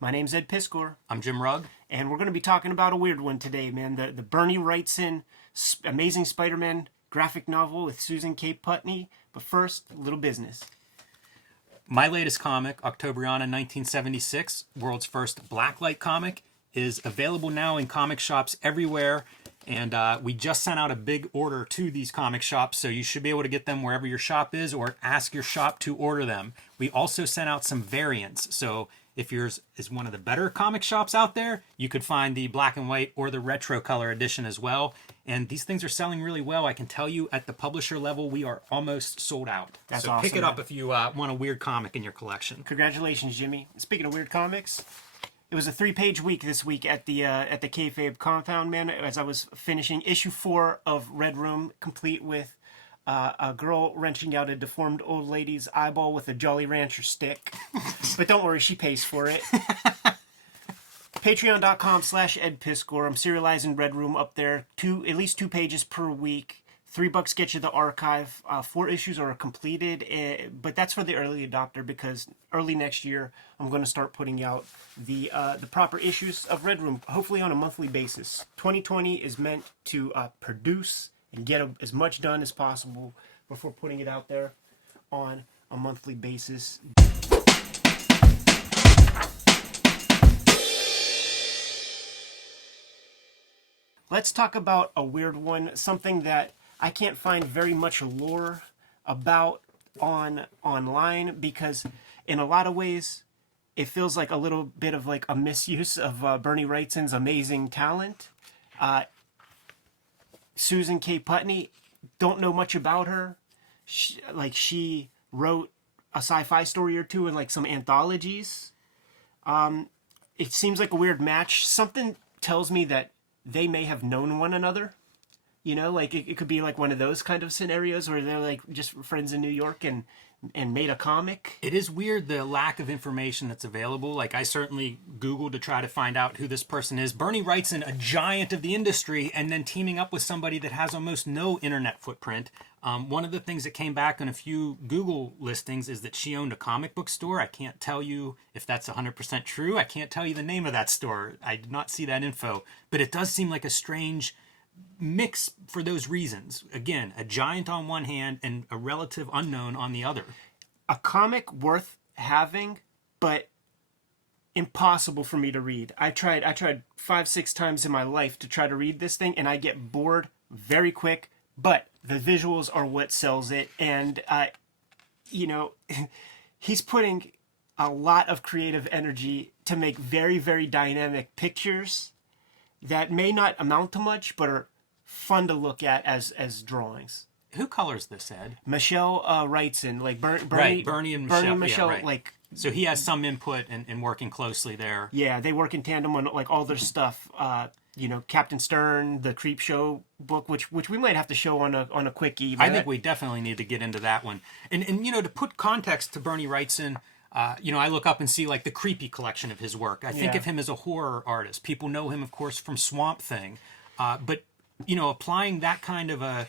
My name's Ed Piskor, I'm Jim Rugg. and we're going to be talking about a weird one today, man. The Bernie Wrightson Amazing Spider-Man graphic novel with Susan K. Putney. But first, a little business. My latest comic, Octobriana 1976, world's first blacklight comic, is available now in comic shops everywhere. And we just sent out a big order to these comic shops, so you should be able to get them wherever your shop is or ask your shop to order them. We also sent out some variants, so if yours is one of the better comic shops out there, you could find the black and white or the retro color edition as well. And these things are selling really well. I can tell you at the publisher level, we are almost sold out. That's so awesome, pick it up man. if you want a weird comic in your collection. Congratulations, Jimmy. Speaking of weird comics, it was a 3-page week this week at the Kayfabe compound, man. As I was finishing issue 4 of Red Room, complete with a girl wrenching out a deformed old lady's eyeball with a Jolly Rancher stick. But don't worry, she pays for it. Patreon.com/Ed Piskor. I'm serializing Red Room up there. At least 2 pages per week. $3 gets you the archive. 4 issues are completed, but that's for the early adopter because early next year I'm going to start putting out the proper issues of Red Room, hopefully on a monthly basis. 2020 is meant to produce and get as much done as possible before putting it out there on a monthly basis. Let's talk about a weird one, something that I can't find very much lore about online because in a lot of ways it feels like a little bit of like a misuse of Bernie Wrightson's amazing talent. Susan K. Putney, don't know much about her. She wrote a sci-fi story or two in like some anthologies. It seems like a weird match. Something tells me that they may have known one another. You know, like it could be like one of those kind of scenarios where they're like just friends in New York and made a comic. It is weird the lack of information that's available. Like I certainly Googled to try to find out who this person is. Bernie Wrightson, a giant of the industry, and then teaming up with somebody that has almost no internet footprint. One of the things that came back on a few Google listings is that she owned a comic book store. I can't tell you if that's 100% true. I can't tell you the name of that store. I did not see that info. But it does seem like a strange mix for those reasons. Again, a giant on one hand and a relative unknown on the other. A comic worth having, but impossible for me to read. I tried 5-6 times in my life to try to read this thing, and I get bored very quick. But the visuals are what sells it, and he's putting a lot of creative energy to make very, very dynamic pictures that may not amount to much, but are fun to look at as drawings. Who colors this, Ed? Michelle Wrightson, like Bernie and Michelle, yeah, right. like. So he has some input in working closely there. Yeah, they work in tandem on like all their stuff. Captain Stern, the Creep Show book, which we might have to show on a quickie. I think we definitely need to get into that one. And to put context to Bernie Wrightson, I look up and see like the Creepy collection of his work. I think of him as a horror artist. People know him, of course, from Swamp Thing. But applying that kind of a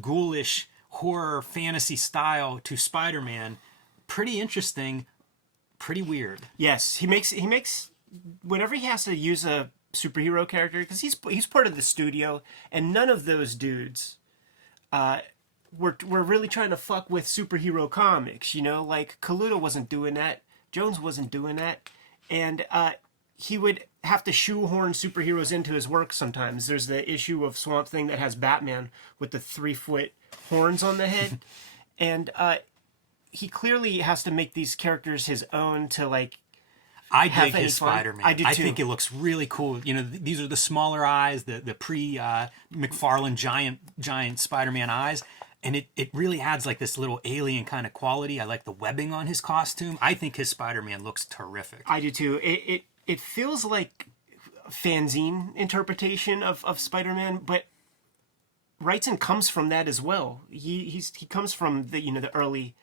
ghoulish horror fantasy style to Spider-Man, pretty interesting, pretty weird. Yes, he makes whenever he has to use a superhero character, because he's part of the studio, and none of those dudes were really trying to fuck with superhero comics. Like Kaluta wasn't doing that, Jones wasn't doing that, and he would have to shoehorn superheroes into his work sometimes. There's the issue of Swamp Thing that has Batman with the 3-foot horns on the head, and he clearly has to make these characters his own to like. I dig his Spider-Man. I do too. I think it looks really cool. These are the smaller eyes, the pre McFarlane giant Spider-Man eyes, and it really adds like this little alien kind of quality. I like the webbing on his costume. I think his Spider-Man looks terrific. I do too. It feels like fanzine interpretation of Spider-Man, but Wrightson comes from that as well. He comes from the early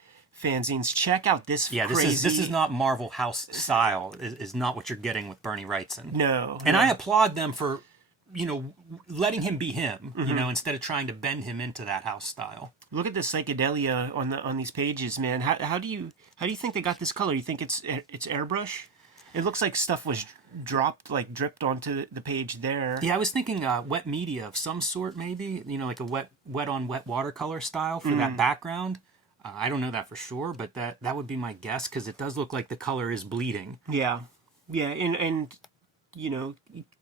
fanzines. Check out this. Yeah, this is not Marvel House style. Is not what you're getting with Bernie Wrightson. No, and I applaud them for letting him be him. Instead of trying to bend him into that house style. Look at the psychedelia on these pages, man. How do you think they got this color? You think it's airbrush? It looks like stuff was dropped, like dripped onto the page there. Yeah, I was thinking wet media of some sort, maybe. You know, like a wet on wet watercolor style for that background. I don't know that for sure, but that would be my guess because it does look like the color is bleeding. Yeah, yeah, and you know,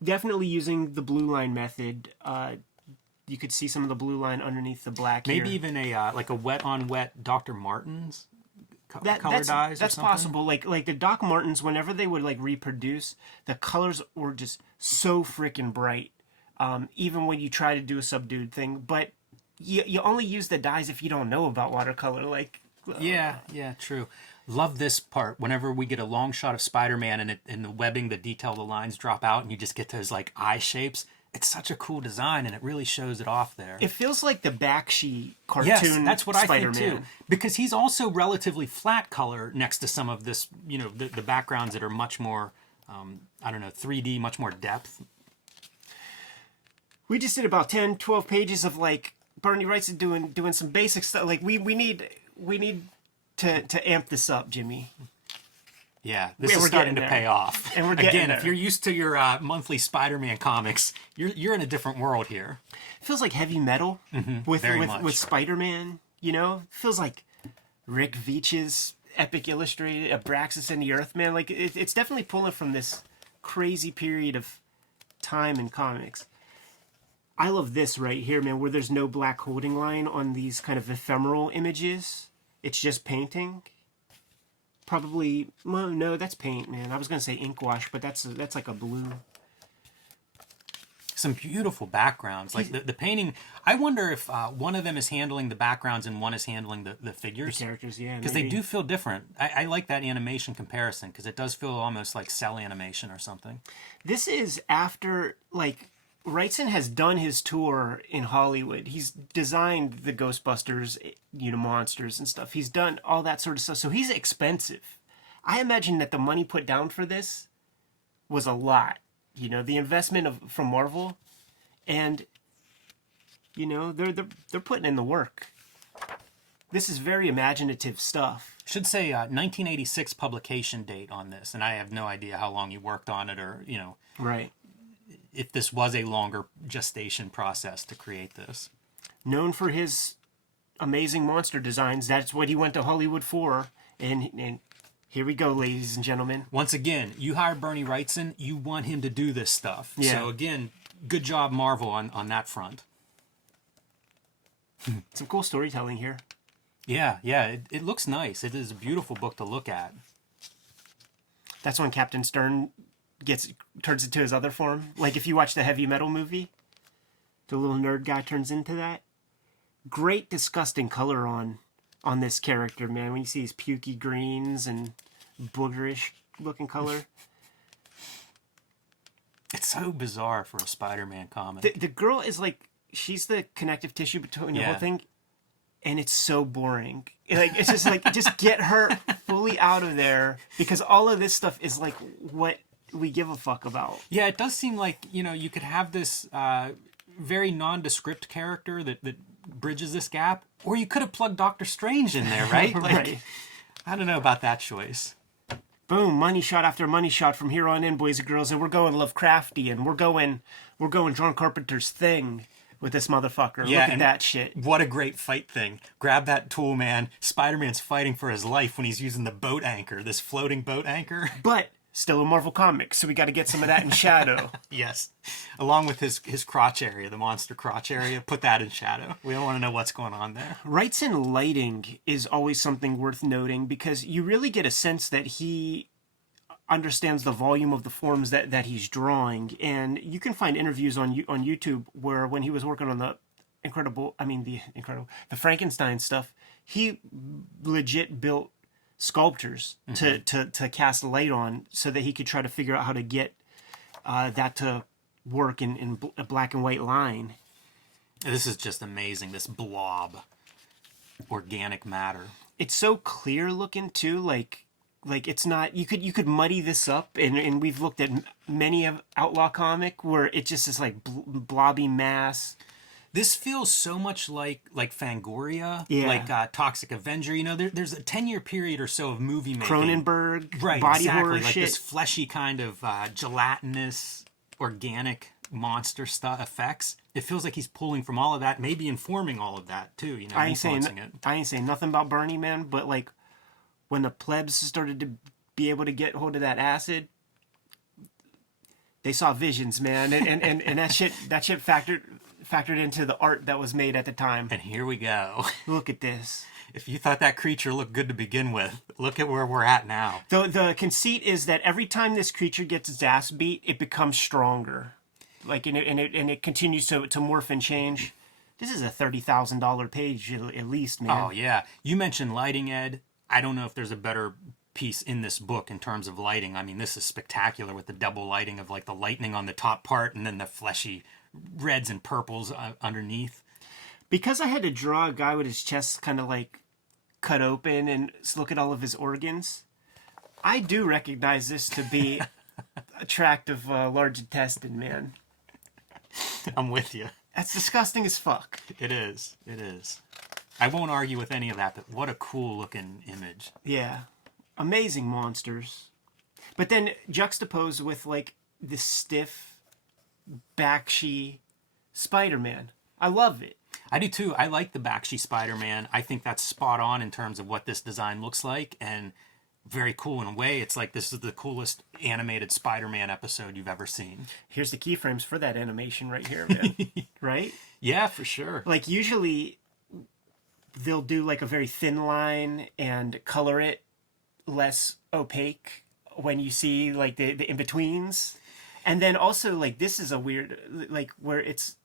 definitely using the blue line method. You could see some of the blue line underneath the black. Maybe here. even a like a wet on wet Dr. Martens color dyes. That's or something. possible. Like the Doc Martens, whenever they would like reproduce, the colors were just so freaking bright. Even when you try to do a subdued thing, but you only use the dyes if you don't know about watercolor. Like Yeah, true. Love this part. Whenever we get a long shot of Spider-Man and the webbing, the detail, the lines drop out, and you just get those like eye shapes. It's such a cool design, and it really shows it off there. it feels like the Bakshi cartoon. Yes, that's what Spider-Man. I think too. Because he's also relatively flat color next to some of this, you know, the backgrounds that are much more, I don't know, 3D, much more depth. We just did about 10, 12 pages of like Bernie Wrightson doing some basic stuff. Like we need to amp this up, Jimmy. Yeah, this Yeah, is we're starting getting to there. pay off. And we're getting Again, there. if you're used to your monthly Spider-Man comics, you're in a different world here. It feels like heavy metal with very much. with Spider-Man. You know, it feels like Rick Veitch's Epic Illustrated, Abraxas and the Earthman. Like it's definitely pulling from this crazy period of time in comics. I love this right here, man, where there's no black holding line on these kind of ephemeral images. It's just painting. Probably, well, no, that's paint, man. I was gonna say ink wash, but that's like a blue. Some beautiful backgrounds. Like the painting, I wonder if one of them is handling the backgrounds and one is handling the figures. The characters, yeah. Because they do feel different. I like that animation comparison because it does feel almost like cell animation or something. This is after, like, Wrightson has done his tour in Hollywood. He's designed the Ghostbusters, you know, monsters and stuff. He's done all that sort of stuff. So he's expensive. I imagine that the money put down for this was a lot. You know, the investment from Marvel, and you know they're putting in the work. This is very imaginative stuff. Should say 1986 publication date on this, and I have no idea how long you worked on it, or you know, Right. if this was a longer gestation process to create this. Known for his amazing monster designs, that's what he went to Hollywood for, and here we go, ladies and gentlemen. Once again, you hire Bernie Wrightson, you want him to do this stuff. Yeah. So again, good job, Marvel, on that front. Some cool storytelling here. Yeah, it looks nice. It is a beautiful book to look at. That's when Captain Stern turns into his other form. Like if you watch the Heavy Metal movie, the little nerd guy turns into that. Great disgusting color on this character, man. When you see his pukey greens and boogerish looking color. It's so bizarre for a Spider-Man comic. The girl is like, she's the connective tissue between the Yeah. whole thing. And it's so boring. Like it's just like, just get her fully out of there, because all of this stuff is like what we give a fuck about. Yeah, it does seem like, you know, you could have this very nondescript character that bridges this gap, or you could have plugged Doctor Strange in there, right? Like, Right. I don't know about that choice. Boom, money shot after money shot from here on in, boys and girls, and we're going Lovecraftian. We're going John Carpenter's Thing with this motherfucker. Yeah, Look at and that shit. What a great fight thing. Grab that tool, man. Spider-Man's fighting for his life when he's using the boat anchor, this floating boat anchor. But still a Marvel comic, so we got to get some of that in shadow. Yes. Along with his crotch area, the monster crotch area, put that in shadow. We don't want to know what's going on there. Wrightson lighting is always something worth noting, because you really get a sense that he understands the volume of the forms that he's drawing. And you can find interviews on YouTube where when he was working on the Frankenstein stuff, he legit built sculptures to cast light on, so that he could try to figure out how to get that to work in a black and white line. This is just amazing, this blob. Organic matter. It's so clear looking too, like it's not, you could muddy this up, and we've looked at many of Outlaw comic where it just is like blobby mass. This feels so much like Fangoria, Yeah. like Toxic Avenger. You know, there's a 10-year period or so of movie making. Cronenberg, Right, body exactly. horror Like shit. this fleshy kind of gelatinous, organic monster stuff effects. It feels like he's pulling from all of that, maybe informing all of that too. You know, I ain't saying influencing it. I ain't saying nothing about Bernie, man, but like when the plebs started to be able to get hold of that acid, they saw visions, man, and that shit factored into the art that was made at the time. And here we go. Look at this. If you thought that creature looked good to begin with, look at where we're at now. The conceit is that every time this creature gets its ass beat, it becomes stronger. Like and it continues to morph and change. This is a $30,000 page at least, man. Oh yeah, you mentioned lighting, Ed. I don't know if there's a better piece in this book in terms of lighting. I mean, this is spectacular with the double lighting of like the lightning on the top part and then the fleshy reds and purples underneath. Because I had to draw a guy with his chest kind of like cut open and look at all of his organs, I do recognize this to be a tract of large intestine, man. I'm with you. That's disgusting as fuck. It is. It is. I won't argue with any of that, but what a cool looking image. Yeah. Amazing monsters. But then juxtaposed with like this stiff, backshy Spider-Man. I love it. I do too. I like the Bakshi Spider-Man. I think that's spot on in terms of what this design looks like, and very cool in a way. It's like this is the coolest animated Spider-Man episode you've ever seen. Here's the keyframes for that animation right here, man. Right? Yeah, for sure. Like usually they'll do like a very thin line and color it less opaque when you see like the in-betweens. And then also like this is a weird like where it's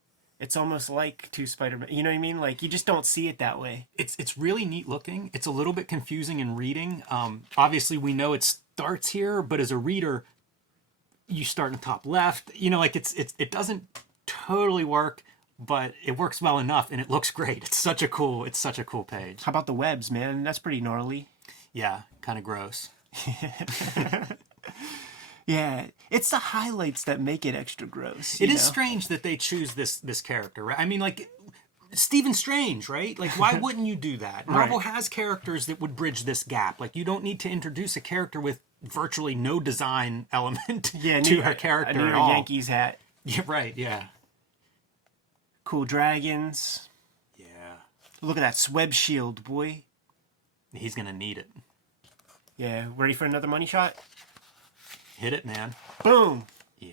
almost like two Spider-Man. You know what I mean? Like you just don't see it that way. It's really neat looking. It's a little bit confusing in reading. Obviously we know it starts here, but as a reader, you start in the top left. You know, like it doesn't totally work, but it works well enough and it looks great. It's such a cool page. How about the webs, man? That's pretty gnarly. Yeah, kind of gross. Yeah, it's the highlights that make it extra gross. It is strange that they choose this character, right? I mean, like, Stephen Strange, right? Like, why wouldn't you do that? Marvel has characters that would bridge this gap. Like, you don't need to introduce a character with virtually no design element to her character at all. Yankees hat. Yeah, right, yeah. Cool dragons. Yeah. Look at that Sweb shield, boy. He's going to need it. Yeah, ready for another money shot? Hit it, man. Boom! Yeah,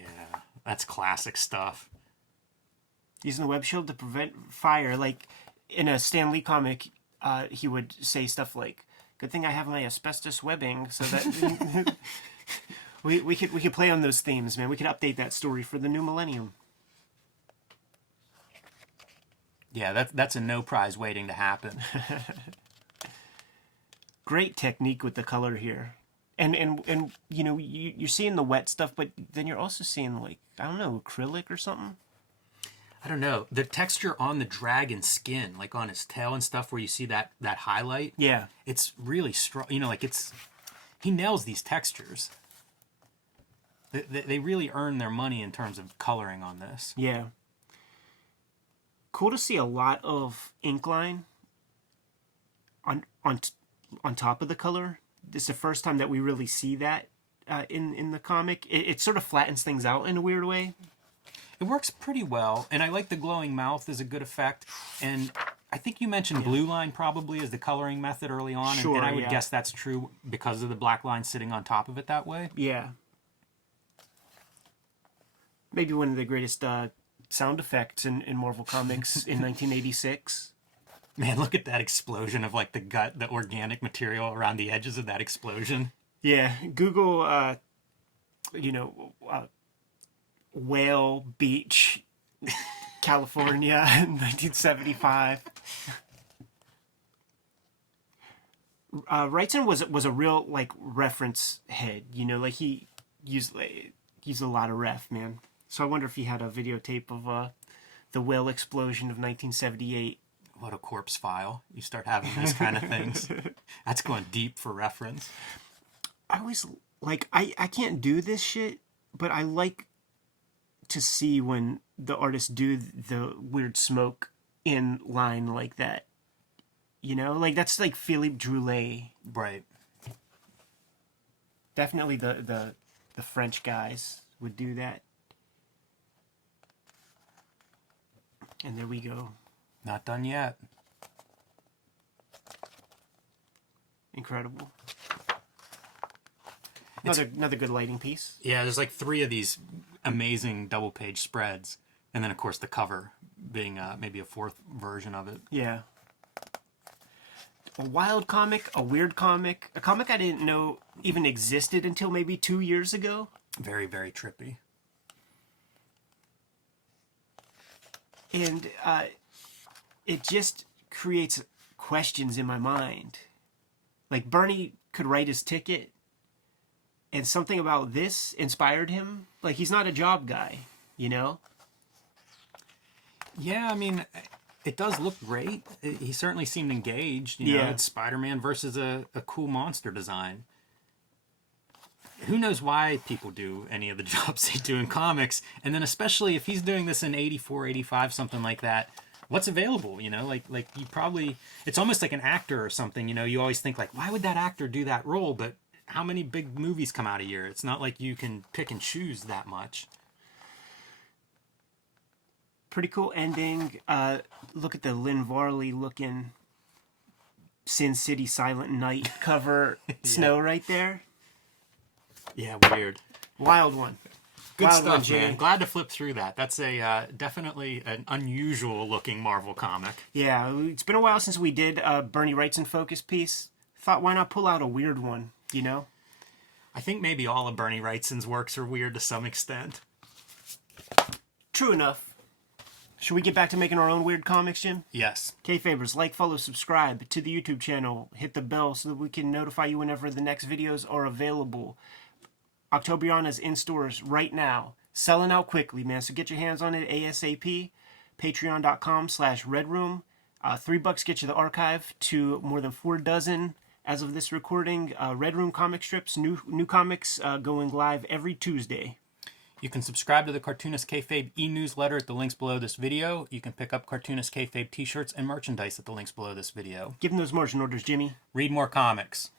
that's classic stuff. Using the web shield to prevent fire. Like, in a Stan Lee comic, he would say stuff like, good thing I have my asbestos webbing, so that... we could play on those themes, man. We could update that story for the new millennium. Yeah, that's a no prize waiting to happen. Great technique with the color here. And you know, you're seeing the wet stuff, but then you're also seeing, like, I don't know, acrylic or something? I don't know. The texture on the dragon's skin, like on his tail and stuff, where you see that highlight. Yeah. It's really strong. You know, like he nails these textures. They really earn their money in terms of coloring on this. Yeah. Cool to see a lot of ink line on top of the color. This is the first time that we really see that in the comic. It sort of flattens things out in a weird way. It works pretty well, and I like the glowing mouth as a good effect. And I think you mentioned blue line probably as the coloring method early on, Sure, and I would guess that's true because of the black line sitting on top of it that way. Yeah. Maybe one of the greatest sound effects in Marvel Comics in 1986. Man, look at that explosion of like the gut, the organic material around the edges of that explosion. Yeah, Google, Whale Beach, California, 1975. Wrightson was a real like reference head, you know, like he used a lot of ref, man. So I wonder if he had a videotape of the whale explosion of 1978. What a corpse file. You start having those kind of things. That's going deep for reference. I always, like, I can't do this shit, but I like to see when the artists do the weird smoke in line like that. You know, like that's like Philippe Droulet. Right. Definitely the French guys would do that. And there we go. Not done yet. Incredible. Another good lighting piece. Yeah, there's like 3 of these amazing double page spreads. And then, of course, the cover being maybe a 4th version of it. Yeah. A wild comic, a weird comic, a comic I didn't know even existed until maybe 2 years ago. Very, very trippy. And it just creates questions in my mind. Like Bernie could write his ticket, and something about this inspired him. Like he's not a job guy, you know? Yeah, I mean, it does look great. He certainly seemed engaged. You know, Yeah. it's Spider-Man versus a cool monster design. Who knows why people do any of the jobs they do in comics? And then especially if he's doing this in 84, 85, something like that, what's available? You know, like you probably, it's almost like an actor or something. You know, you always think like, why would that actor do that role? But how many big movies come out a year? It's not like you can pick and choose that much. Pretty cool ending. Look at the Lynn Varley looking Sin City Silent Night cover snow right there. Yeah, weird. Wild one. Good Wild one, stuff, Jay. man. Glad to flip through that. That's a definitely an unusual looking Marvel comic. Yeah, it's been a while since we did a Bernie Wrightson focus piece. Thought, why not pull out a weird one, you know? I think maybe all of Bernie Wrightson's works are weird to some extent. True enough. Should we get back to making our own weird comics, Jim? Yes. Kayfabers, like, follow, subscribe to the YouTube channel. Hit the bell so that we can notify you whenever the next videos are available. Octobriana is in stores right now. Selling out quickly, man. So get your hands on it ASAP. Patreon.com/redroom. $3 gets you the archive to more than 4 dozen as of this recording. Red Room comic strips, new comics going live every Tuesday. You can subscribe to the Cartoonist Kayfabe e-newsletter at the links below this video. You can pick up Cartoonist Kayfabe t-shirts and merchandise at the links below this video. Give them those margin orders, Jimmy. Read more comics.